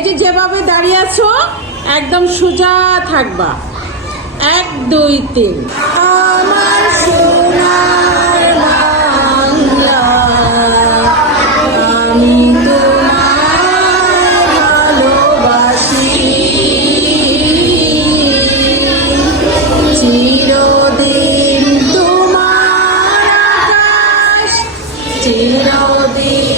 এই যে যেভাবে দাঁড়িয়ে আছো একদম সোজা থাকবা। 1 2 3। আমার সোনার বাংলা, আমি তোমায় ভালোবাসি, চিরদিন তোমার আকাশ, চিরদিন